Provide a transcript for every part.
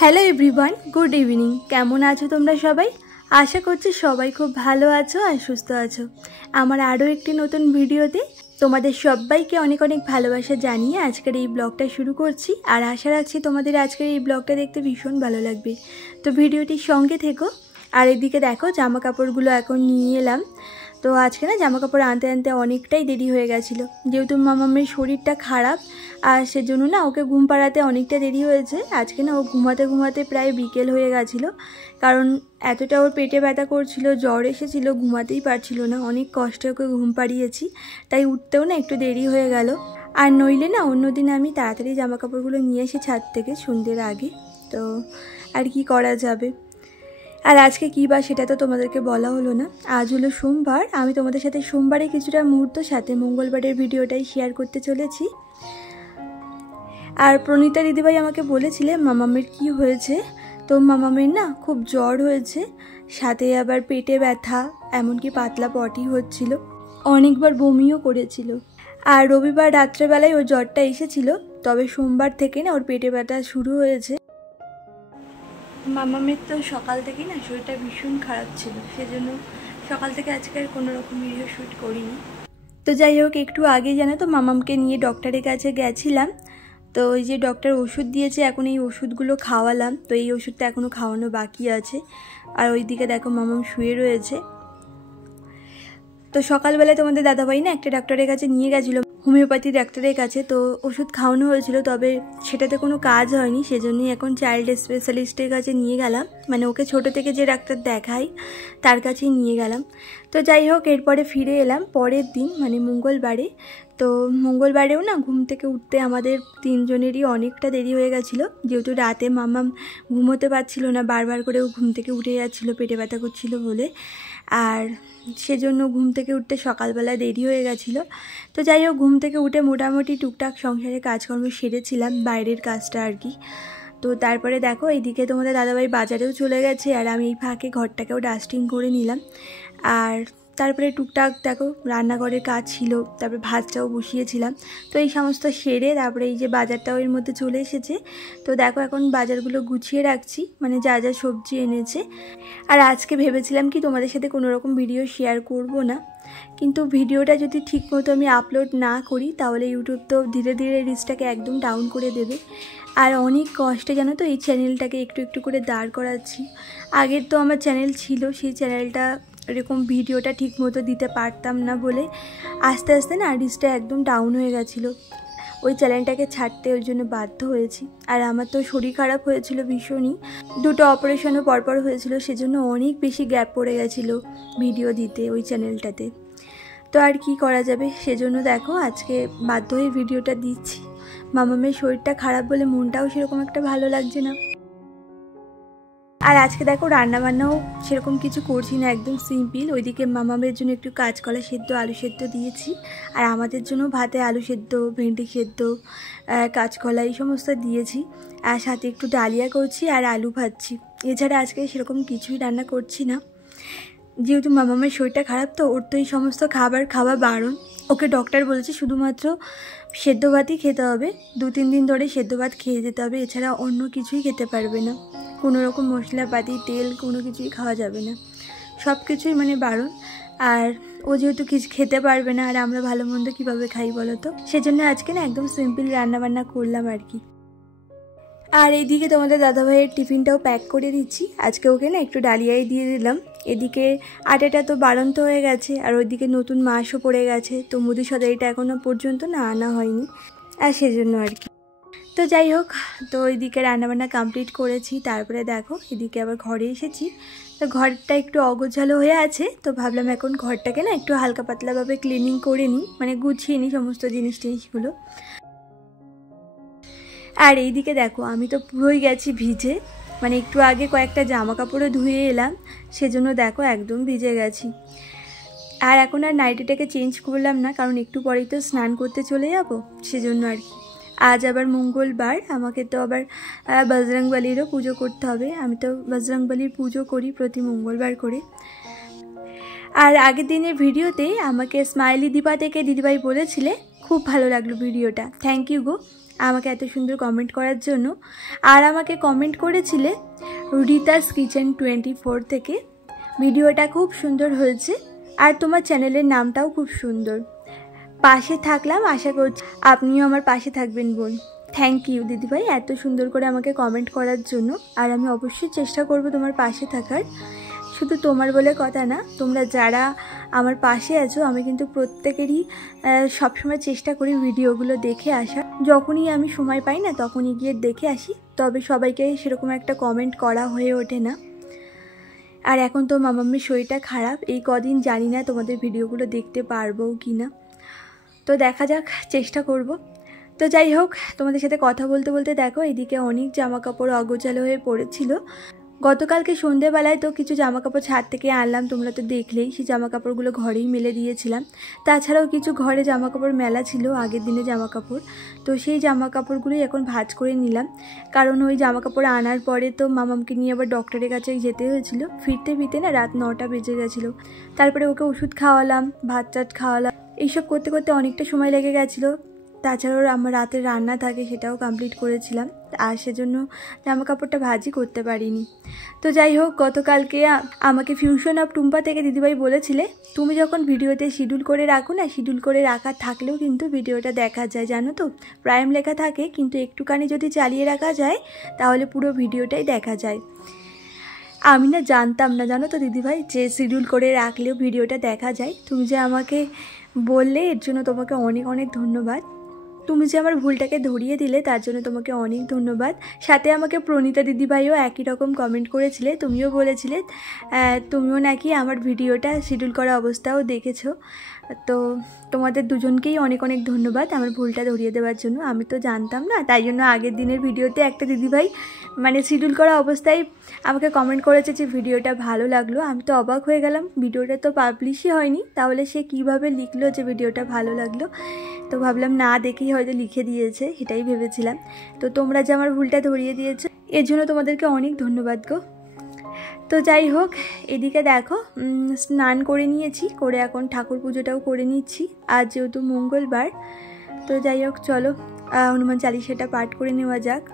Hello everyone, good evening. কেমন আছো তোমরা সবাই? আশা করছি সবাই খুব ভালো আছো আর সুস্থ আছো। আমার আরও একটি নতুন ভিডিওতে তোমাদের সবাইকে অনেক অনেক ভালোবাসা জানিয়ে আজকের এই ব্লগটা শুরু করছি। আর আশা রাখছি তোমাদের আজকের এই ব্লগটা দেখতে ভীষণ ভালো লাগবে, তো ভিডিওটির সঙ্গে থেকো। আর এদিকে দেখো জামা কাপড়গুলো এখন নিয়ে এলাম। তো আজকে না জামা কাপড় আনতে আনতে অনেকটাই দেরি হয়ে গেছিলো, যেহেতু মামামের শরীরটা খারাপ আর সেজন্য না ওকে ঘুম পাড়াতে অনেকটা দেরি হয়েছে। আজকে না ও ঘুমাতে ঘুমাতে প্রায় বিকেল হয়ে গেছিলো, কারণ এতটা ওর পেটে ব্যথা করছিল, জ্বর এসেছিলো, ঘুমাতেই পারছিল না। অনেক কষ্টে ওকে ঘুম পাড়িয়েছি, তাই উঠতেও না একটু দেরি হয়ে গেল। আর নইলে না অন্যদিন আমি তাড়াতাড়ি জামা কাপড়গুলো নিয়ে এসে ছাদ থেকে সন্ধ্যের আগে, তো আর কি করা যাবে। আর আজকে কী বার সেটা তো তোমাদেরকে বলা হলো না। আজ হলো সোমবার, আমি তোমাদের সাথে সোমবারে কিছুটা মুহূর্ত সাথে মঙ্গলবারের ভিডিওটাই শেয়ার করতে চলেছি। আর প্রণীতা দিদিভাই আমাকে বলেছিলে মামামের কি হয়েছে, তো মামামের না খুব জ্বর হয়েছে, সাথে আবার পেটে ব্যথা, এমনকি পাতলা পটি হচ্ছিল, অনেকবার বমিও করেছিল। আর রবিবার রাত্রেবেলায় ওর জ্বরটা এসেছিল, তবে সোমবার থেকে না ওর পেটে ব্যথা শুরু হয়েছে। মামামের তো সকাল থেকেই না শরীরটা ভীষণ খারাপ ছিল, সেজন্য সকাল থেকে আজকে আর কোনো রকম ভিডিও শ্যুট করিনি। তো যাই হোক, একটু আগে জানো তো মামামকে নিয়ে ডক্টরের কাছে গেছিলাম। তো ওই যে ডক্টর ওষুধ দিয়েছে, এখন এই ওষুধগুলো খাওয়ালাম। তো এই ওষুধটা এখনও খাওয়ানো বাকি আছে। আর ওইদিকে দেখো মামাম শুয়ে রয়েছে। তো সকালবেলায় তোমাদের দাদাভাই না একটা ডাক্তারের কাছে নিয়ে গেছিলো, হোমিওপ্যাথি ডাক্তারের কাছে। তো ওষুধ খাওয়ানো হয়েছিল, তবে সেটাতে কোনো কাজ হয়নি, সেজন্যই এখন চাইল্ড স্পেশালিস্টের কাছে নিয়ে গেলাম। মানে ওকে ছোটো থেকে যে ডাক্তার দেখাই তার কাছেই নিয়ে গেলাম। তো যাই হোক, এরপরে ফিরে এলাম পরের দিন, মানে মঙ্গলবারে। তো মঙ্গলবারেও না ঘুম থেকে উঠতে আমাদের তিনজনেরই অনেকটা দেরি হয়ে গেছিলো, যেহেতু রাতে মামাম ঘুমোতে পারছিল না, বারবার করে ও ঘুম থেকে উঠে যাচ্ছিলো পেটে ব্যথা করছিল বলে। আর সেজন্য ঘুম থেকে উঠতে সকালবেলা দেরি হয়ে গেছিলো। তো যাই হোক, ঘুম থেকে উঠে মোটামুটি টুকটাক সংসারে কাজকর্ম সেরেছিলাম, বাইরের কাজটা আর কি। তো তারপরে দেখো এইদিকে তোমাদের দাদাভাই বাজারেও চলে গেছে, আর আমি এই ফাঁকে ঘরটাকেও ডাস্টিং করে নিলাম। আর তারপরে টুকটাক দেখো রান্নাঘরের কাজ ছিল, তারপরে ভাতটাও বসিয়েছিলাম। তো এই সমস্ত সেরে তারপরে এই যে বাজারটাও এর মধ্যে চলে এসেছে। তো দেখো এখন বাজারগুলো গুছিয়ে রাখছি, মানে যা যা সবজি এনেছে। আর আজকে ভেবেছিলাম কি তোমাদের সাথে কোনো রকম ভিডিও শেয়ার করব না, কিন্তু ভিডিওটা যদি ঠিক মতো আমি আপলোড না করি তাহলে ইউটিউব তো ধীরে ধীরে রিচটাকে একদম ডাউন করে দেবে। আর অনেক কষ্টে জানো তো এই চ্যানেলটাকে একটু একটু করে দাঁড় করাচ্ছি। আগের তো আমার চ্যানেল ছিল, সেই চ্যানেলটা এরকম ভিডিওটা ঠিক মতো দিতে পারতাম না বলে আস্তে আস্তে না রিচটা একদম ডাউন হয়ে গেছিলো। ওই চ্যানেলটাকে ছাড়তে ওই জন্য বাধ্য হয়েছি। আর আমার তো শরীর খারাপ হয়েছিল ভীষণই, দুটো অপারেশনও পরপর হয়েছিল, সেজন্য অনেক বেশি গ্যাপ পড়ে গেছিলো ভিডিও দিতে ওই চ্যানেলটাতে। তো আর কি করা যাবে, সেজন্য দেখো আজকে বাধ্য হয়ে ভিডিওটা দিচ্ছি। মামামের শরীরটা খারাপ বলে মনটাও সেরকম একটা ভালো লাগছে না। আর আজকে দেখো রান্নাবান্নাও সেরকম কিছু করছি না, একদম সিম্পল। ওইদিকে মামামের জন্য একটু কাঁচকলা সেদ্ধ, আলু সেদ্ধ দিয়েছি, আর আমাদের জন্য ভাতে আলু সেদ্ধ, ভেন্ডি সেদ্ধ, কাঁচকলা এই সমস্ত দিয়েছি। আর সাথে একটু ডালিয়া করছি আর আলু ভাজছি। এছাড়া আজকে সেরকম কিছুই রান্না করছি না, যেহেতু মামামের শরীরটা খারাপ, তো ওর তো এই সমস্ত খাবার খাওয়া বারণ। ওকে ডক্টর বলেছে শুধুমাত্র সেদ্ধ ভাতই খেতে হবে, 2-3 দিন ধরে সেদ্ধ ভাত খেয়ে যেতে হবে, এছাড়া অন্য কিছুই খেতে পারবে না। কোনো রকম মশলাপাতি, তেল কোনো কিছুই খাওয়া যাবে না, সব কিছুই মানে বারণ। আর ও যেহেতু কিছু খেতে পারবে না, আর আমরা ভালো মন্দ কীভাবে খাই বলো তো, সেজন্য আজকে না একদম সিম্পল রান্নাবান্না করলাম আর কি। আর এইদিকে তোমাদের দাদাভাইয়ের টিফিনটাও প্যাক করে দিচ্ছি। আজকে ওকে না একটু ডালিয়াই দিয়ে দিলাম। এদিকে আটাটা তো বাড়ন্ত হয়ে গেছে, আর ওইদিকে নতুন মাছও পড়ে গেছে, তো মুদি সদাইটা এখনও পর্যন্ত না আনা হয়নি, আর সেজন্য আর কি। তো যাই হোক, তো ওইদিকে রান্নাবান্না কমপ্লিট করেছি। তারপরে দেখো এদিকে আবার ঘরে এসেছি, তো ঘরটা একটু অগোছালো হয়ে আছে, তো ভাবলাম এখন ঘরটাকে না একটু হালকা পাতলাভাবে ক্লিনিং করে নিই, মানে গুছিয়ে নিই সমস্ত জিনিসগুলো। আর এইদিকে দেখো আমি তো পুরোই গেছি ভিজে, মানে একটু আগে কয়েকটা জামা কাপড়ও ধুয়ে এলাম, সেজন্য দেখো একদম ভিজে গেছি। আর এখন আর নাইটিটাকে চেঞ্জ করলাম না, কারণ একটু পরেই তো স্নান করতে চলে যাব, সেজন্য আর কি। আজ আবার মঙ্গলবার, আমাকে তো আবার বজরংবলীরও পুজো করতে হবে। আমি তো বজরংবলীর পুজো করি প্রতি মঙ্গলবার করে। আর আগের দিনের ভিডিওতে আমাকে স্মাইলি দীপা থেকে দিদিভাই বলেছিলে খুব ভালো লাগলো ভিডিওটা। থ্যাংক ইউ গো আমাকে এত সুন্দর কমেন্ট করার জন্য। আর আমাকে কমেন্ট করেছিলে রিতাস কিচেন 24 থেকে, ভিডিওটা খুব সুন্দর হয়েছে আর তোমার চ্যানেলের নামটাও খুব সুন্দর। পাশে থাকলাম, আশা করছি আপনিও আমার পাশে থাকবেন বোন। থ্যাংক ইউ দিদিভাই এত সুন্দর করে আমাকে কমেন্ট করার জন্য। আর আমি অবশ্যই চেষ্টা করব তোমার পাশে থাকার। শুধু তোমার বলে কথা না, তোমরা যারা আমার পাশে আছো আমি কিন্তু প্রত্যেকেরই সবসময় চেষ্টা করি ভিডিওগুলো দেখে আসা। যখনই আমি সময় পাই না তখনই গিয়ে দেখে আসি, তবে সবাইকে সেরকম একটা কমেন্ট করা হয়ে ওঠে না। আর এখন তো মামাম্মির শরীরটা খারাপ, এই কদিন জানি না তোমাদের ভিডিওগুলো দেখতে পারবো কি না, তো দেখা যাক, চেষ্টা করব। তো যাই হোক, তোমাদের সাথে কথা বলতে বলতে দেখো এদিকে অনেক জামা কাপড় অগোছালো হয়ে পড়েছিল। গতকালকে সন্ধেবেলায় তো কিছু জামা কাপড় ছাদ থেকে আনলাম, তোমরা তো দেখলেই, সেই জামা কাপড়গুলো ঘরেই মেলে দিয়েছিলাম। তাছাড়াও কিছু ঘরে জামা কাপড় মেলা ছিল আগের দিনে জামা কাপড়, তো সেই জামা কাপড়গুলোই এখন ভাঁজ করে নিলাম। কারণ ওই জামা কাপড় আনার পরে তো মামামকে নিয়ে আবার ডক্টরের কাছে যেতে হয়েছিল, ফিরতে ফিরতে না রাত 9টা বেজে গেছিলো। তারপরে ওকে ওষুধ খাওয়ালাম, ভাত টাত খাওয়ালাম, এইসব করতে করতে অনেকটা সময় লেগে গেছিলো। তাছাড়াও আমার রাতের রান্না থাকে, সেটাও কমপ্লিট করেছিলাম, আর সেজন্য জামা কাপড়টা ভাঁজই করতে পারিনি। তো যাই হোক, গতকালকে আমাকে ফিউশন অফ টুম্পা থেকে দিদিভাই বলেছিলে তুমি যখন ভিডিওতে শিডিউল করে রাখো না, শিডিউল করে রাখা থাকলেও কিন্তু ভিডিওটা দেখা যায়, জানো তো, প্রাইম লেখা থাকে কিন্তু একটুখানি যদি চালিয়ে রাখা যায় তাহলে পুরো ভিডিওটাই দেখা যায়। আমি না জানতাম না, জানো তো দিদিভাই, যে শিডিউল করে রাখলেও ভিডিওটা দেখা যায়। তুমি যে আমাকে বললে এর জন্য তোমাকে অনেক অনেক ধন্যবাদ। তুমি যে আমার ভুলটাকে ধরিয়ে দিলে তার জন্য তোমাকে অনেক ধন্যবাদ। সাথে আমাকে প্রণীতা দিদিভাইও একই রকম কমেন্ট করেছিলে, তুমিও বলেছিলে তুমিও নাকি আমার ভিডিওটা শিডিউল করা অবস্থাও দেখেছো। তো তোমাদের দুজনকেই অনেক অনেক ধন্যবাদ আমার ভুলটা ধরিয়ে দেওয়ার জন্য। আমি তো জানতাম না, তাই জন্য আগের দিনের ভিডিওতে একটা দিদিভাই মানে শিডিউল করা অবস্থায় আমাকে কমেন্ট করেছে যে ভিডিওটা ভালো লাগলো। আমি তো অবাক হয়ে গেলাম, ভিডিওটা তো পাবলিশই হয়নি, তাহলে সে কিভাবে লিখলো যে ভিডিওটা ভালো লাগলো। তো ভাবলাম না দেখেই হয়তো লিখে দিয়েছে, সেটাই ভেবেছিলাম। তো তোমরা যে আমার ভুলটা ধরিয়ে দিয়েছো এর জন্য তোমাদেরকে অনেক ধন্যবাদ গো। তো যাই হোক, এদিকে দেখো স্নান করে নিয়েছি, করে এখন ঠাকুর পুজোটাও করে নিচ্ছি, আজ যেহেতু মঙ্গলবার। তো যাই হোক, চলো হনুমান চালিসাটা পাঠ করে নেওয়া যাক।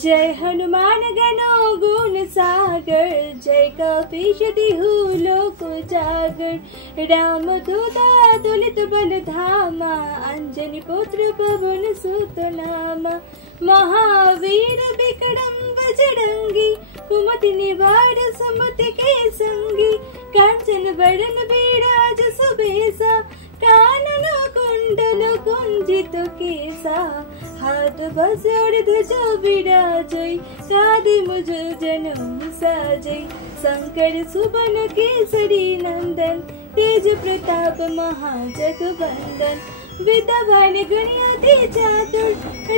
जय हनुमान गनो गुण सागर, जय कपीश तिहु लोक उजागर। राम दूत तुलित बल धामा, अंजनी पुत्र पवन सुत नामा। महावीर विक्रम बजरंगी, कुमति निवार सुमति के संगी। कांचन वरण विराज सुबेसा, कानन कुंडल कुंजित केसा। हाथ बसर ध्वजा विराजै, कांधे मुज जनेऊ साजै। शंकर सुवन केसरी नंदन, तेज प्रताप महाजगवंदन। विद्यावान गुणियति चातुर,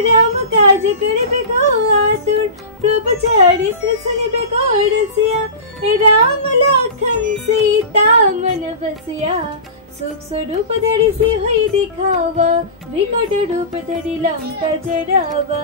राम काज करिबे को आतुर। प्रभु चरित्र सुनिबे को रसिया, राम लखन सीता मन बसिया। सुख स्वरूप धरि सिंह दिखावा, विकट रूप धरि लंका जरावा।